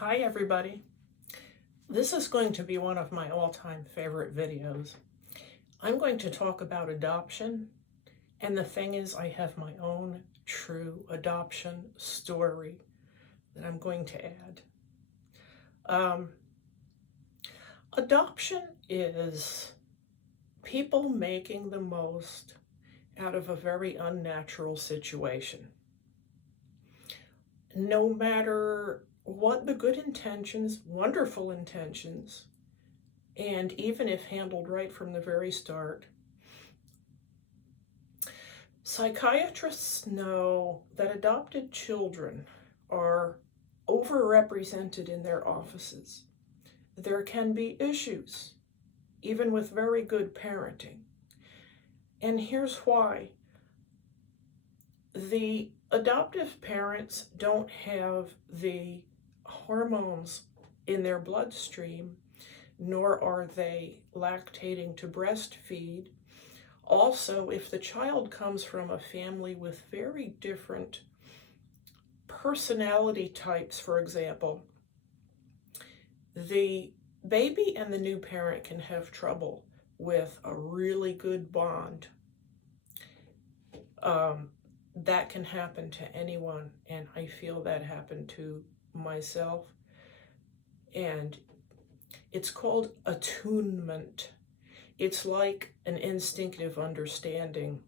Hi everybody. This is going to be one of my all-time favorite videos. I'm going to talk about adoption, and the thing is I have my own true adoption story that I'm going to add. Adoption is people making the most out of a very unnatural situation. No matter what the good intentions, wonderful intentions, and even if handled right from the very start, psychiatrists know that adopted children are overrepresented in their offices. There can be issues, even with very good parenting. And here's why. The adoptive parents don't have the hormones in their bloodstream, nor are they lactating to breastfeed. Also, if the child comes from a family with very different personality types, for example, the baby and the new parent can have trouble with a really good bond. That can happen to anyone, and I feel that happened to myself. And it's called attunement. It's like an instinctive understanding.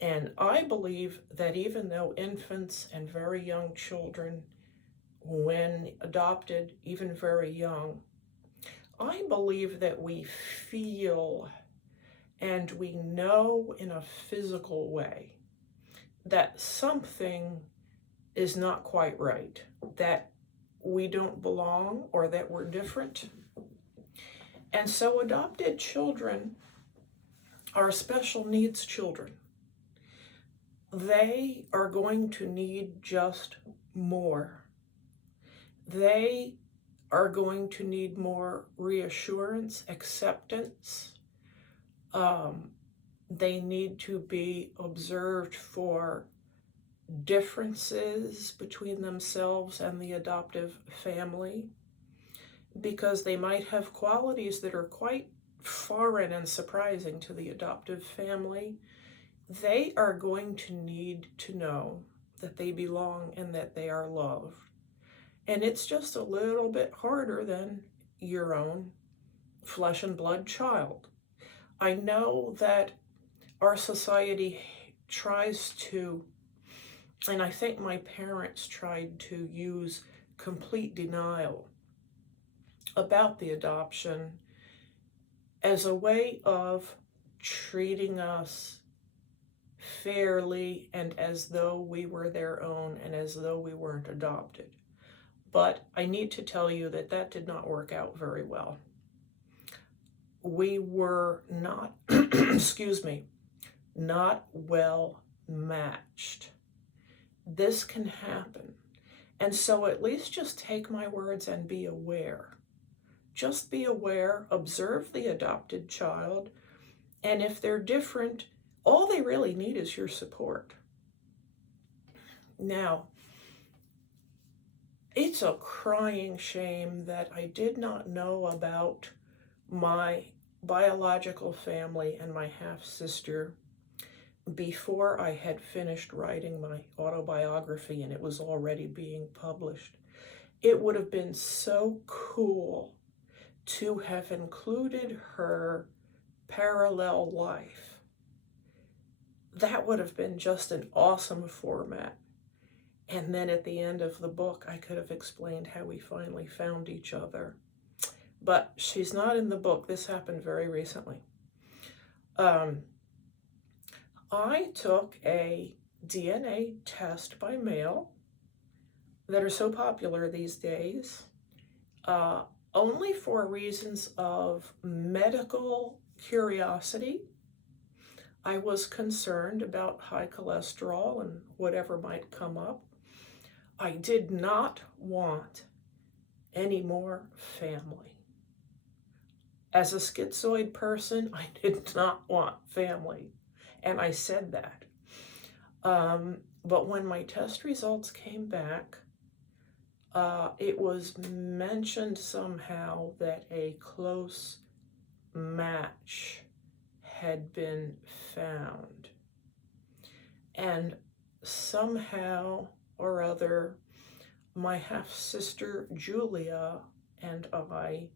And I believe that even though infants and very young children, when adopted, even very young, I believe that we feel and we know in a physical way that something is not quite right, that we don't belong or that we're different. And so adopted children are special needs children. They are going to need just more. They are going to need more reassurance, acceptance. They need to be observed for differences between themselves and the adoptive family, because they might have qualities that are quite foreign and surprising to the adoptive family. They are going to need to know that they belong and that they are loved. And it's just a little bit harder than your own flesh and blood child. I know that our society tries to, and I think my parents tried to use complete denial about the adoption as a way of treating us fairly and as though we were their own and as though we weren't adopted. But I need to tell you that that did not work out very well. We were not, excuse me, not well matched. This can happen. And so at least just take my words and be aware. Just be aware, observe the adopted child, and if they're different, all they really need is your support. Now, it's a crying shame that I did not know about my biological family and my half-sister before I had finished writing my autobiography and it was already being published. It would have been so cool to have included her parallel life. That would have been just an awesome format. And then at the end of the book, I could have explained how we finally found each other. But she's not in the book. This happened very recently. I took a DNA test by mail that are so popular these days, only for reasons of medical curiosity. I was concerned about high cholesterol and whatever might come up. I did not want any more family. As a schizoid person, I did not want family, and I said that. But when my test results came back, It was mentioned somehow that a close match had been found. And somehow or other, my half-sister Julia and I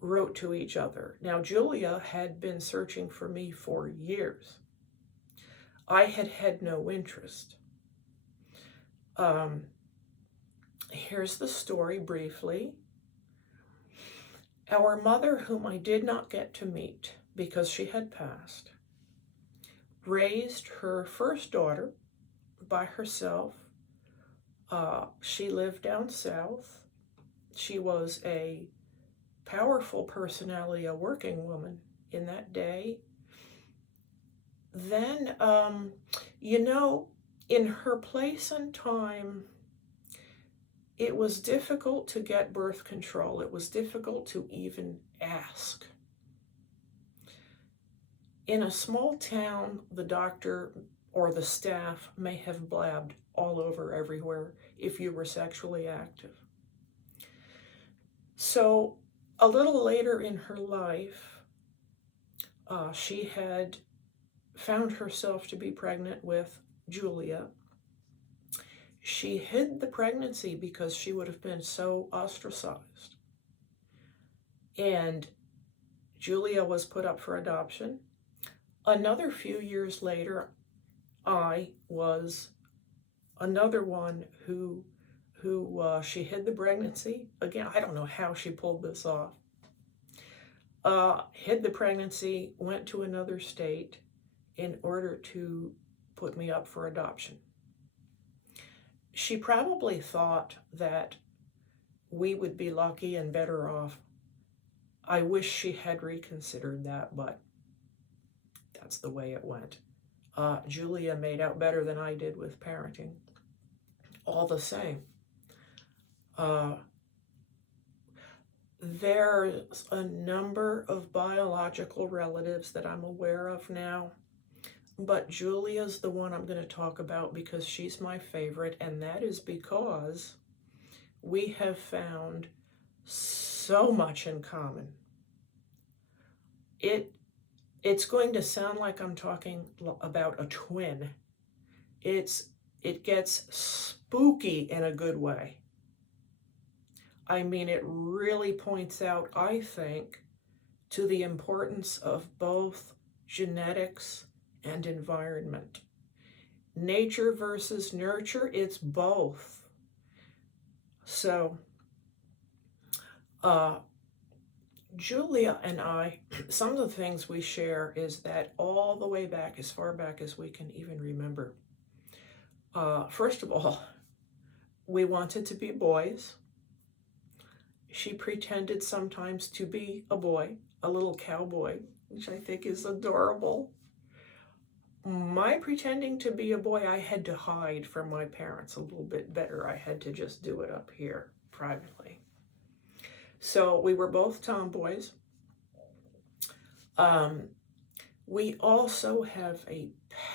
wrote to each other. Now, Julia had been searching for me for years. I had had no interest. Here's the story briefly. Our mother, whom I did not get to meet because she had passed, raised her first daughter by herself. She lived down south. She was a powerful personality, a working woman in that day. Then, in her place and time, it was difficult to get birth control. It was difficult to even ask. In a small town, the doctor or the staff may have blabbed all over everywhere if you were sexually active. So a little later in her life, she had found herself to be pregnant with Julia. She hid the pregnancy because she would have been so ostracized. And Julia was put up for adoption. Another few years later, I was another one who she hid the pregnancy. Again, I don't know how she pulled this off. Hid the pregnancy, went to another state in order to put me up for adoption. She probably thought that we would be lucky and better off. I wish she had reconsidered that, but that's the way it went. Julia made out better than I did with parenting. All the same. There's a number of biological relatives that I'm aware of now, but Julia's the one I'm going to talk about because she's my favorite, and that is because we have found so much in common. It's going to sound like I'm talking about a twin. It gets spooky in a good way. I mean, it really points out, I think, to the importance of both genetics and environment. Nature versus nurture, it's both. So, Julia and I, some of the things we share is that all the way back, as far back as we can even remember, first of all, we wanted to be boys. She pretended sometimes to be a boy, a little cowboy, which I think is adorable. My pretending to be a boy, I had to hide from my parents a little bit better. I had to just do it up here privately. So we were both tomboys. We also have a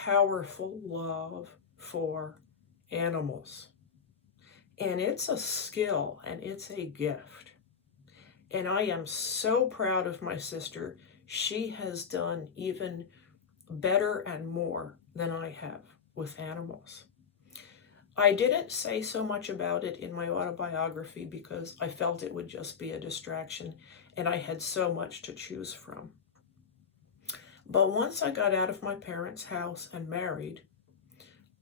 powerful love for animals. And it's a skill and it's a gift. And I am so proud of my sister. She has done even better and more than I have with animals. I didn't say so much about it in my autobiography because I felt it would just be a distraction and I had so much to choose from. But once I got out of my parents' house and married,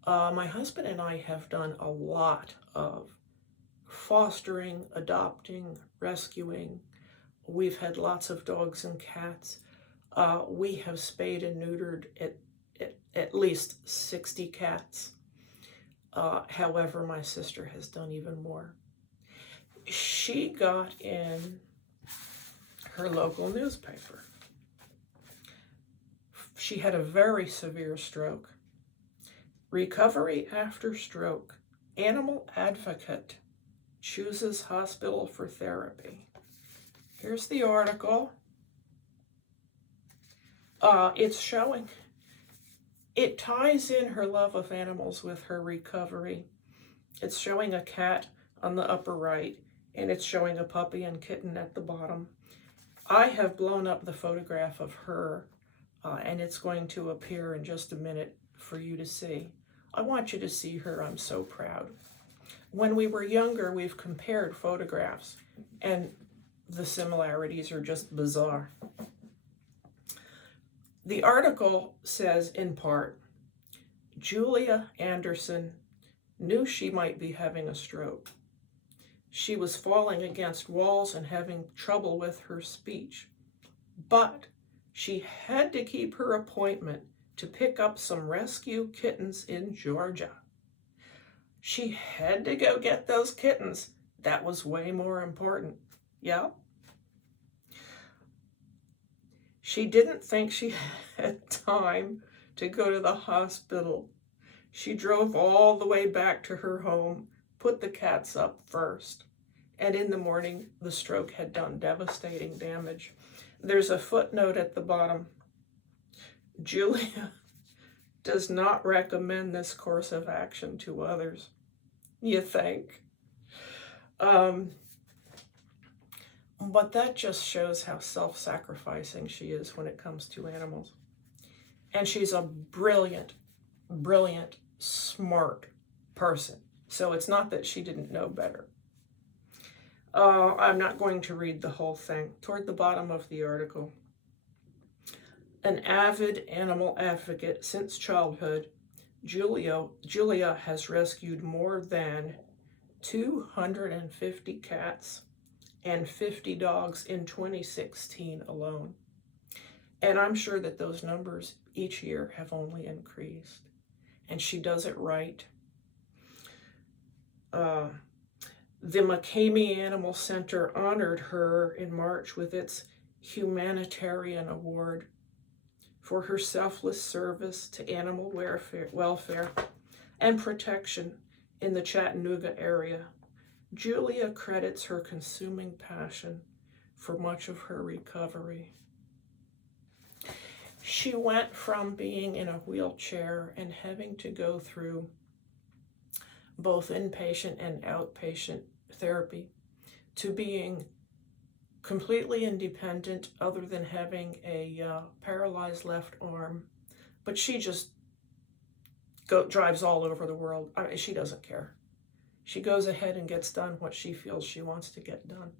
my husband and I have done a lot of fostering, adopting, rescuing. We've had lots of dogs and cats. We have spayed and neutered at least 60 cats. However, my sister has done even more. She got in her local newspaper. She had a very severe stroke. Recovery after stroke. Animal advocate chooses hospital for therapy. Here's the article. It's showing. It ties in her love of animals with her recovery. It's showing a cat on the upper right, and it's showing a puppy and kitten at the bottom. I have blown up the photograph of her, and it's going to appear in just a minute for you to see. I want you to see her. I'm so proud. When we were younger, we've compared photographs, and the similarities are just bizarre. The article says, in part, Julia Anderson knew she might be having a stroke. She was falling against walls and having trouble with her speech, but she had to keep her appointment to pick up some rescue kittens in Georgia. She had to go get those kittens. That was way more important. Yeah. She didn't think she had time to go to the hospital. She drove all the way back to her home, put the cats up first, and in the morning, the stroke had done devastating damage. There's a footnote at the bottom. Julia does not recommend this course of action to others. You think? But that just shows how self-sacrificing she is when it comes to animals. And she's a brilliant, brilliant, smart person. So it's not that she didn't know better. I'm not going to read the whole thing. Toward the bottom of the article, an avid animal advocate since childhood, Julia has rescued more than 250 cats and 50 dogs in 2016 alone. And I'm sure that those numbers each year have only increased. And she does it right. The McCamey Animal Center honored her in March with its Humanitarian Award for her selfless service to animal welfare and protection in the Chattanooga area. Julia credits her consuming passion for much of her recovery. She went from being in a wheelchair and having to go through both inpatient and outpatient therapy to being completely independent other than having a paralyzed left arm. But she just drives all over the world. I mean, she doesn't care. She goes ahead and gets done what she feels she wants to get done.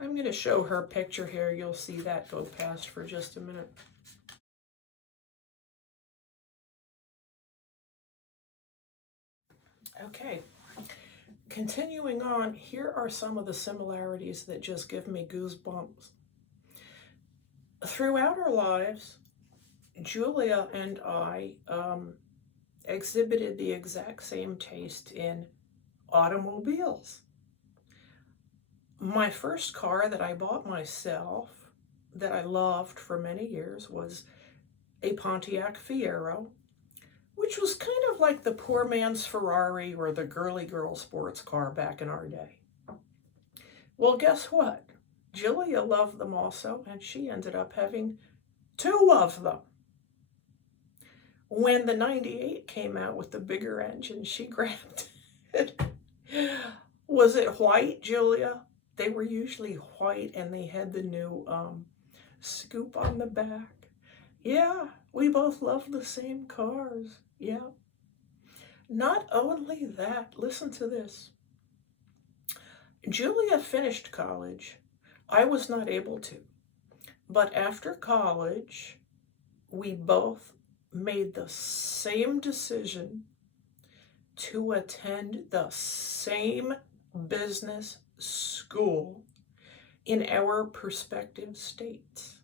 I'm going to show her picture here. You'll see that go past for just a minute. Okay, continuing on, here are some of the similarities that just give me goosebumps. Throughout our lives, Julia and I exhibited the exact same taste in automobiles. My first car that I bought myself, that I loved for many years, was a Pontiac Fiero, which was kind of like the poor man's Ferrari or the girly girl sports car back in our day. Well, guess what? Julia loved them also, and she ended up having 2 of them. When the 98 came out with the bigger engine, she grabbed it. Was it white, Julia? They were usually white, and they had the new scoop on the back. Yeah, we both loved the same cars. Yeah. Not only that, listen to this. Julia finished college. I was not able to. But after college, we both made the same decision to attend the same business school in our prospective states.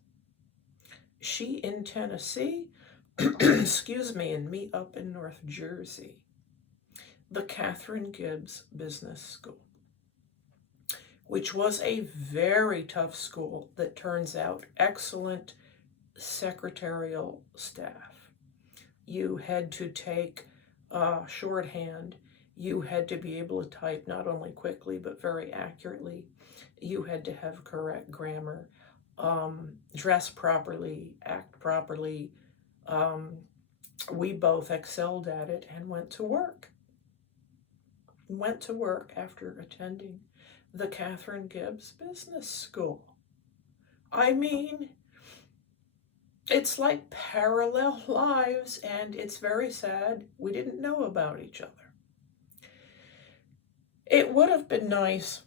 She in Tennessee, excuse me, and me up in North Jersey, the Catherine Gibbs Business School, which was a very tough school that turns out excellent secretarial staff. You had to take shorthand. You had to be able to type not only quickly but very accurately. You had to have correct grammar, dress properly, act properly. We both excelled at it and went to work. went to work after attending the Catherine Gibbs Business School. I mean, it's like parallel lives, and it's very sad we didn't know about each other. It would have been nice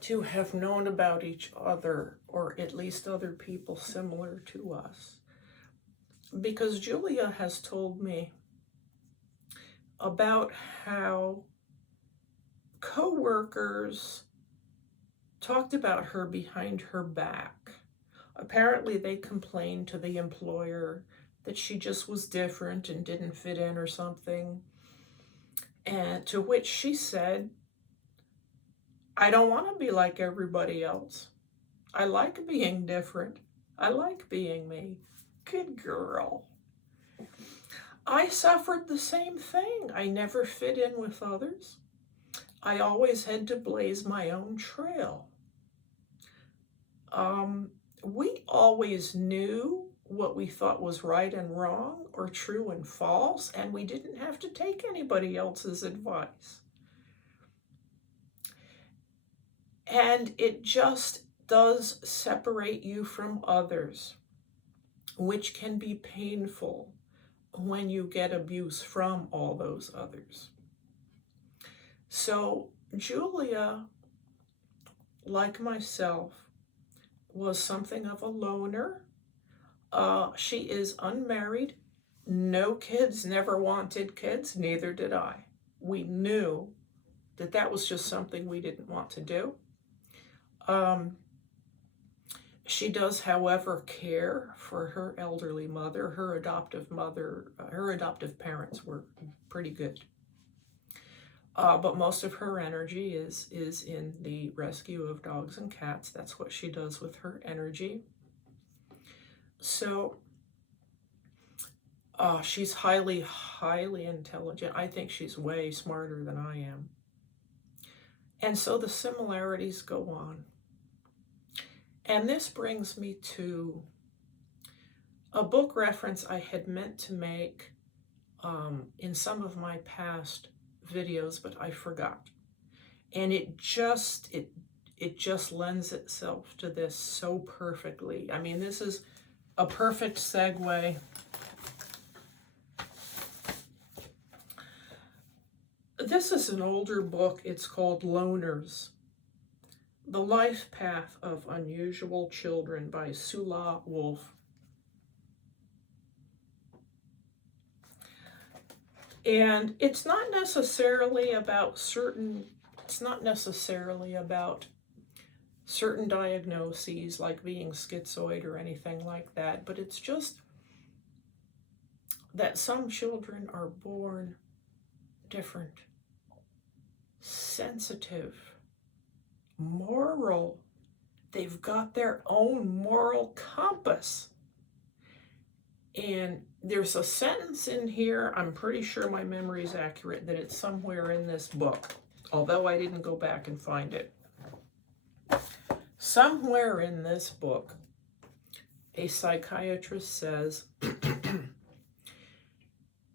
to have known about each other, or at least other people similar to us, because Julia has told me about how co-workers talked about her behind her back. Apparently they complained to the employer that she just was different and didn't fit in or something, and to which she said, I don't want to be like everybody else. I like being different. I like being me. Good girl. I suffered the same thing. I never fit in with others. I always had to blaze my own trail. We always knew what we thought was right and wrong, or true and false, and we didn't have to take anybody else's advice. And it just does separate you from others, which can be painful when you get abuse from all those others. So Julia, like myself, was something of a loner. She is unmarried, no kids, never wanted kids, neither did I. We knew that that was just something we didn't want to do. She does, however, care for her elderly mother. Her adoptive parents were pretty good. But most of her energy is in the rescue of dogs and cats. That's what she does with her energy. So she's highly, highly intelligent. I think she's way smarter than I am. And so the similarities go on. And this brings me to a book reference I had meant to make in some of my past videos, but I forgot. And it just lends itself to this so perfectly. I mean, this is a perfect segue. This is an older book. It's called Loners: The Life Path of Unusual Children by Sula Wolf. And it's not necessarily about certain diagnoses like being schizoid or anything like that, but it's just that some children are born different, sensitive, moral. They've got their own moral compass. And there's a sentence in here, I'm pretty sure my memory is accurate, that it's somewhere in this book, although I didn't go back and find it. Somewhere in this book, a psychiatrist says,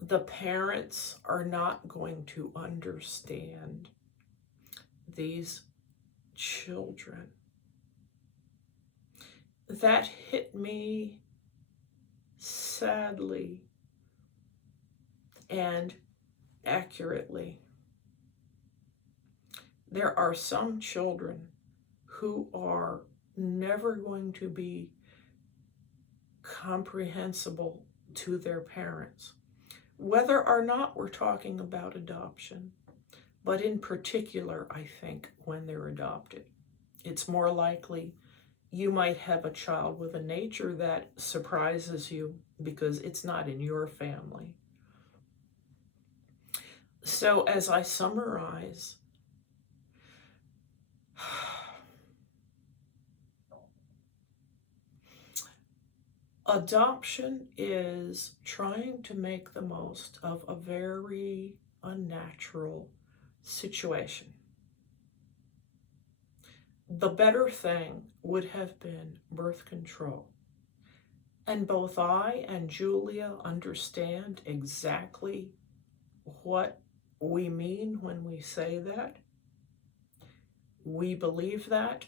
the parents are not going to understand these children. That hit me sadly and accurately. There are some children who are never going to be comprehensible to their parents, whether or not we're talking about adoption, but in particular, I think, when they're adopted. It's more likely you might have a child with a nature that surprises you because it's not in your family. So as I summarize, adoption is trying to make the most of a very unnatural situation. The better thing would have been birth control. And both I and Julia understand exactly what we mean when we say that. We believe that,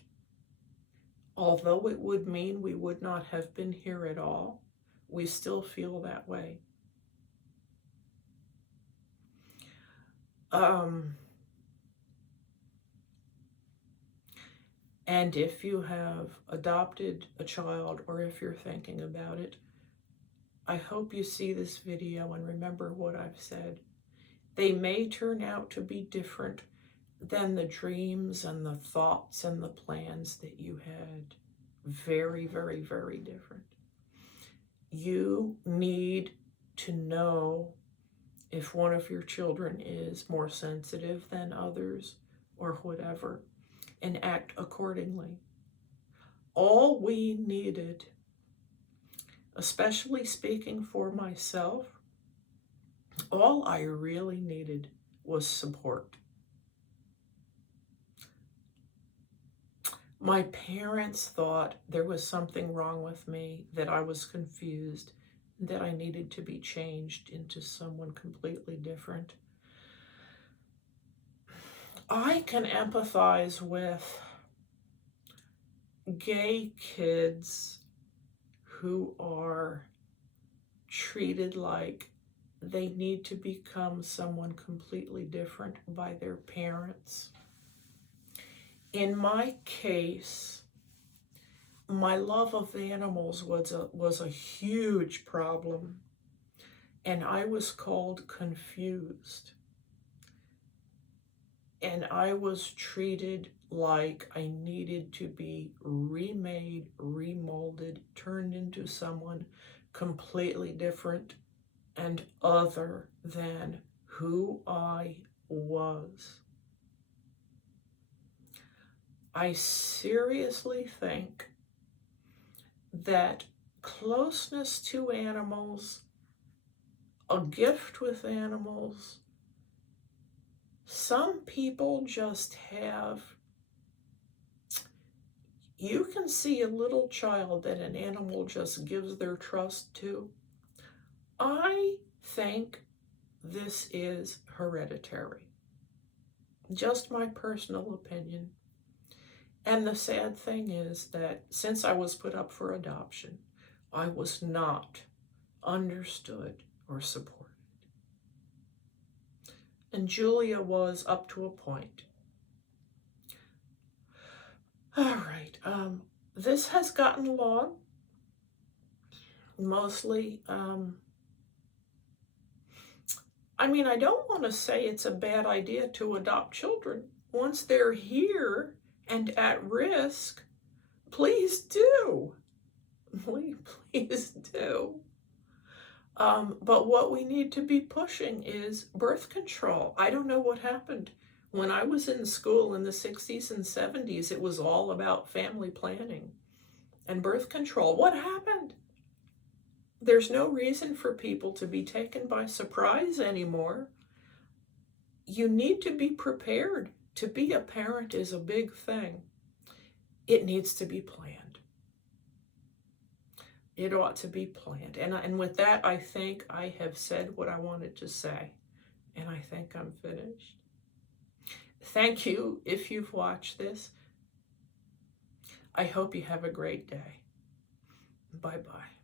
although it would mean we would not have been here at all, we still feel that way. And if you have adopted a child, or if you're thinking about it, I hope you see this video and remember what I've said. They may turn out to be different than the dreams and the thoughts and the plans that you had. Very, very, very different. You need to know if one of your children is more sensitive than others or whatever, and act accordingly. All we needed, especially speaking for myself, all I really needed was support. My parents thought there was something wrong with me, that I was confused, that I needed to be changed into someone completely different. I can empathize with gay kids who are treated like they need to become someone completely different by their parents. In my case, my love of animals was a huge problem, and I was called confused. And I was treated like I needed to be remade, remolded, turned into someone completely different and other than who I was. I seriously think that closeness to animals, a gift with animals, some people just have, you can see a little child that an animal just gives their trust to. I think this is hereditary. Just my personal opinion. And the sad thing is that since I was put up for adoption, I was not understood or supported. And Julia was up to a point. All right, this has gotten long. Mostly, I mean, I don't want to say it's a bad idea to adopt children. Once they're here and at risk, please do. Please do. But what we need to be pushing is birth control. I don't know what happened. When I was in school in the 60s and 70s, it was all about family planning and birth control. What happened? There's no reason for people to be taken by surprise anymore. You need to be prepared. To be a parent is a big thing. It needs to be planned. It ought to be planned. And with that, I think I have said what I wanted to say. And I think I'm finished. Thank you if you've watched this. I hope you have a great day. Bye-bye.